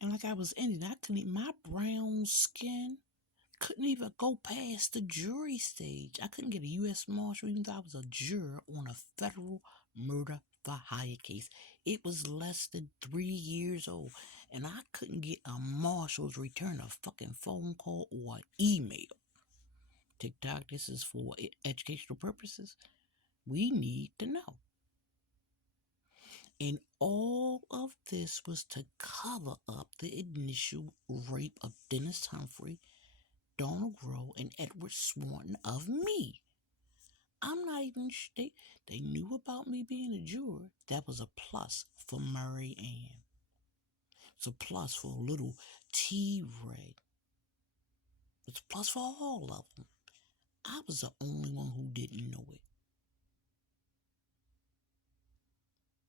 And like I was Indian, I couldn't eat my brown skin. Couldn't even go past the jury stage. I couldn't get a U.S. Marshal even though I was a juror on a federal murder for hire case. It was less than 3 years old, and I couldn't get a marshal's return a fucking phone call or an email. TikTok, this is for educational purposes. We need to know. And all of this was to cover up the initial rape of Dennis Humphrey, Donald Rowe, and Edward Swanton of me. I'm not even they knew about me being a juror. That was a plus for Mary Ann. It's a plus for little T Ray. It's a plus for all of them. I was the only one who didn't know it.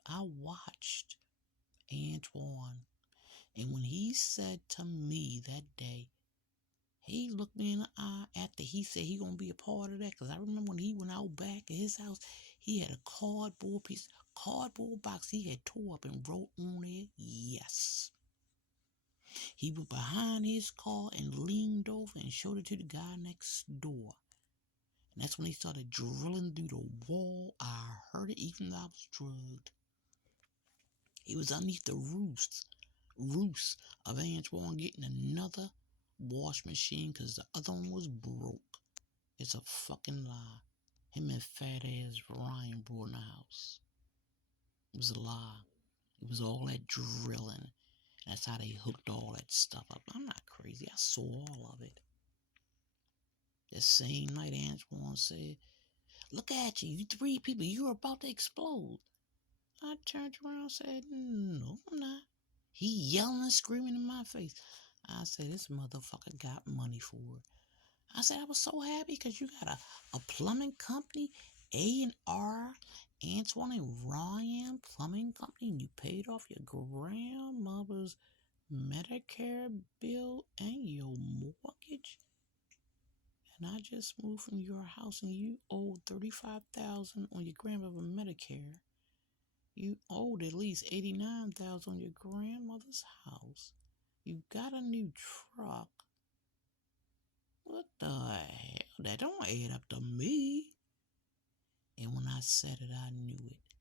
I watched Antoine, and when he said to me that day, he looked me in the eye after he said he gonna be a part of that. Cause I remember when he went out back at his house, he had a cardboard box he had tore up and wrote on it, yes. He went behind his car and leaned over and showed it to the guy next door. And that's when he started drilling through the wall. I heard it even though I was drugged. He was underneath the roofs of Antoine getting another wash machine because the other one was broke. It's a fucking lie. Him and fat ass Ryan brought in the house. It was a lie. It was all that drilling. That's how they hooked all that stuff up. I'm not crazy. I saw all of it. The same night Antoine said, "Look at you, you three people, you're about to explode." I turned around and said, "No, I'm not." He yelling and screaming in my face. I said, "This motherfucker got money for it." I said, "I was so happy because you got a plumbing company, A&R, Antoine and Ryan Plumbing Company, and you paid off your grandmother's Medicare bill and your mortgage. And I just moved from your house and you owed $35,000 on your grandmother's Medicare. You owed at least $89,000 on your grandmother's house. You got a new truck. What the hell? That don't add up to me." And when I said it, I knew it.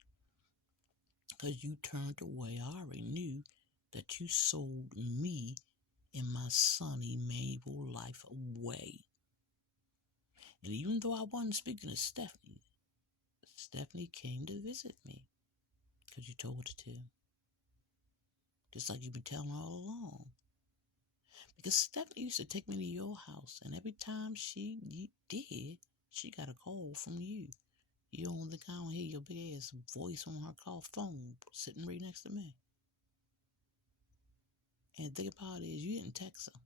Because you turned away. I already knew that you sold me and my son Emmanuel life away. And even though I wasn't speaking to Stephanie, Stephanie came to visit me. Because you told her to. Just like you've been telling all along. Because Stephanie used to take me to your house, and every time she did, she got a call from you. You don't think I don't hear your big ass voice on her call phone sitting right next to me. And the thing about it is you didn't text her.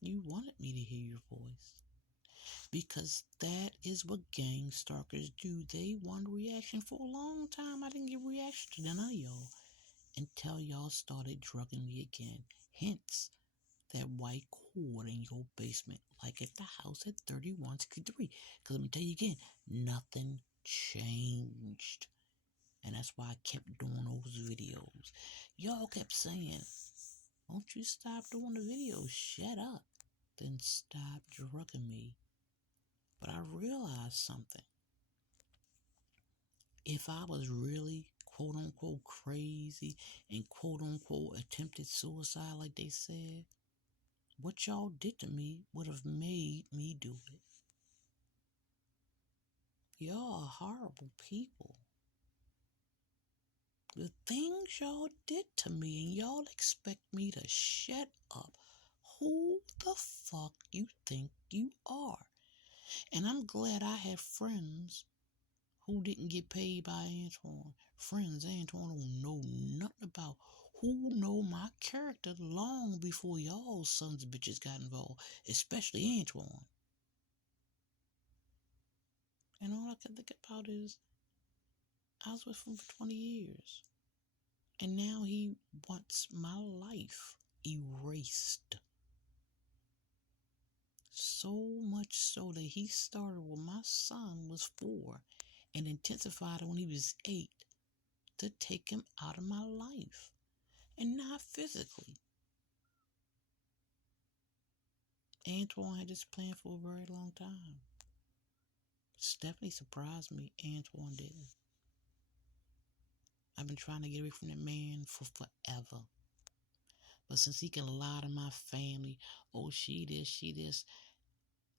You wanted me to hear your voice. Because that is what gang stalkers do. They want reaction. For a long time I didn't get reaction to none of y'all until y'all started drugging me again. Hence that white cord in your basement, like at the house at 3163. Because let me tell you again, nothing changed. And that's why I kept doing those videos. Y'all kept saying, "Won't you stop doing the videos? Shut up." Then stop drugging me. But I realized something. If I was really quote unquote crazy and quote unquote attempted suicide like they said, what y'all did to me would have made me do it. Y'all are horrible people. The things y'all did to me, and y'all expect me to shut up. Who the fuck you think you are? And I'm glad I had friends who didn't get paid by Antoine. Friends Antoine don't know nothing about, who know my character long before y'all sons of bitches got involved, especially Antoine. And all I can think about is I was with him for 20 years. And now he wants my life erased. So much so that he started when my son was 4 and intensified when he was 8 to take him out of my life. And now not physically. Antoine had this plan for a very long time. Stephanie surprised me. Antoine didn't. I've been trying to get away from that man for forever. But since he can lie to my family, oh, she this,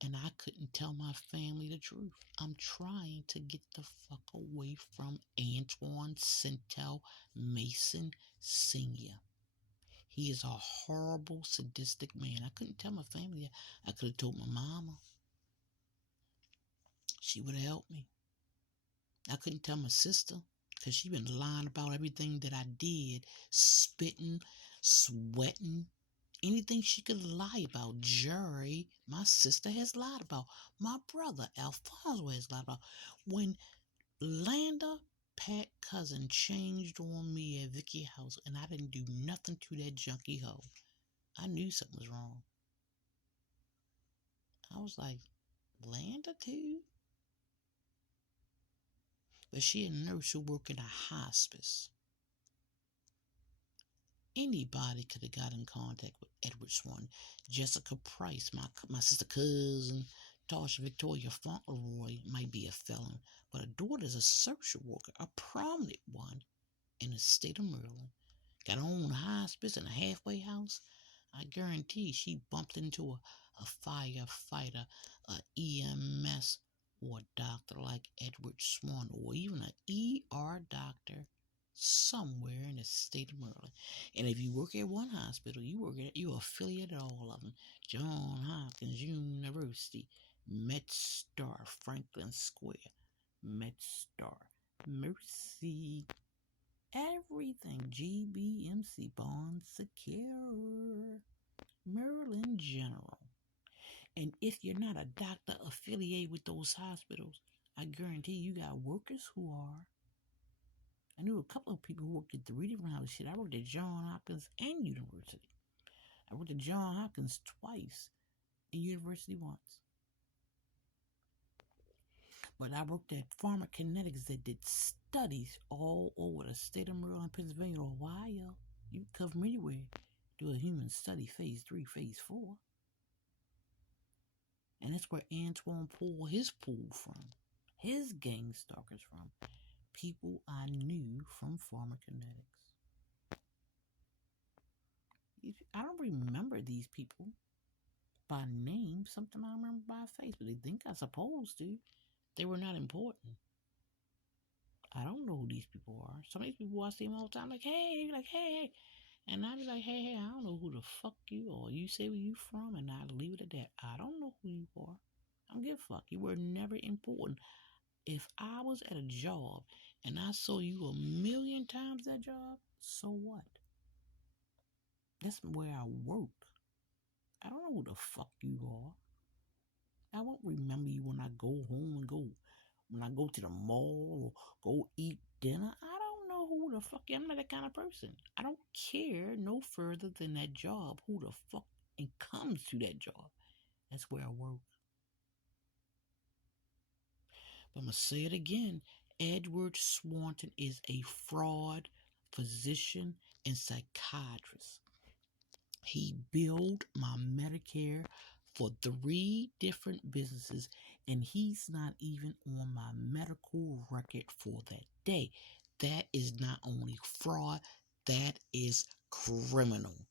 and I couldn't tell my family the truth. I'm trying to get the fuck away from Antoine Centel Mason Sr. He is a horrible, sadistic man. I couldn't tell my family that. I could have told my mama. She would have helped me. I couldn't tell my sister because she been lying about everything that I did, spitting, sweating, anything she could lie about. Jerry, my sister, has lied about. My brother, Alfonso, has lied about. When Landa, Pat cousin, changed on me at Vicky house and I didn't do nothing to that junkie hoe, I knew something was wrong. I was like, Landa too? But she a nurse who worked in a hospice. Anybody could have got in contact with Edward Swan. Jessica Price, my sister cousin, Tasha Victoria Fauntleroy might be a felon, but her daughter's a social worker, a prominent one in the state of Maryland. Got her own hospice and a halfway house. I guarantee she bumped into a firefighter, a EMS, or a doctor like Edward Swan, or even an ER doctor somewhere in the state of Maryland. And if you work at one hospital, you're affiliated all of them. Johns Hopkins University, MedStar, Franklin Square, MedStar, Mercy, everything, GBMC, Bond Secure, Maryland General. And if you're not a doctor affiliated with those hospitals, I guarantee you got workers who are. I knew a couple of people who worked at 3 different houses. Shit, I worked at Johns Hopkins and University. I worked at Johns Hopkins twice and University once. But I worked at pharmacokinetics that did studies all over the state of Maryland, Pennsylvania, Ohio. You can come from anywhere. Do a human study, phase 3, phase 4. And that's where Antoine pulled his pool from. His gang stalkers from. People I knew from pharmacokinetics. I don't remember these people by name. Something I remember by face, but they think I'm supposed to. They were not important. I don't know who these people are. Some of these people I see them all the time, like, hey, they be like, hey. And I be like, hey, I don't know who the fuck you are. You say where you from, and I leave it at that. I don't know who you are. I don't give a fuck. You were never important. If I was at a job and I saw you a million times that job, so what? That's where I work. I don't know who the fuck you are. I won't remember you when I go home and when I go to the mall or go eat dinner. I don't know who the fuck you are. I'm not that kind of person. I don't care no further than that job. Who the fuck and comes to that job. That's where I work. But I'm going to say it again. Edward Swanton is a fraud physician and psychiatrist. He billed my Medicare for 3 different businesses, and he's not even on my medical record for that day. That is not only fraud, that is criminal.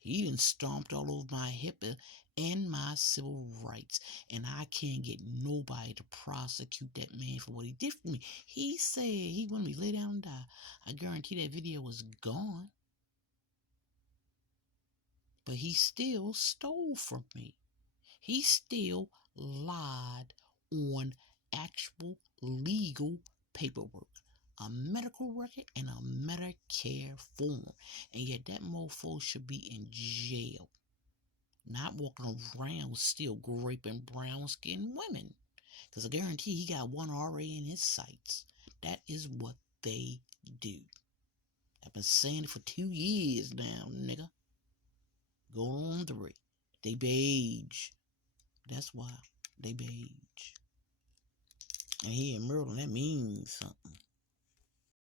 He done stomped all over my HIPAA and my civil rights, and I can't get nobody to prosecute that man for what he did for me. He said he wanted me to lay down and die. I guarantee that video was gone. But he still stole from me. He still lied on actual legal paperwork, a medical record, and a Medicare form. And yet that mofo should be in jail, not walking around still raping brown-skinned women. Because I guarantee he got one RA in his sights. That is what they do. I've been saying it for 2 years now, nigga. Going on 3. They beige. That's why they beige. And here in Maryland, that means something.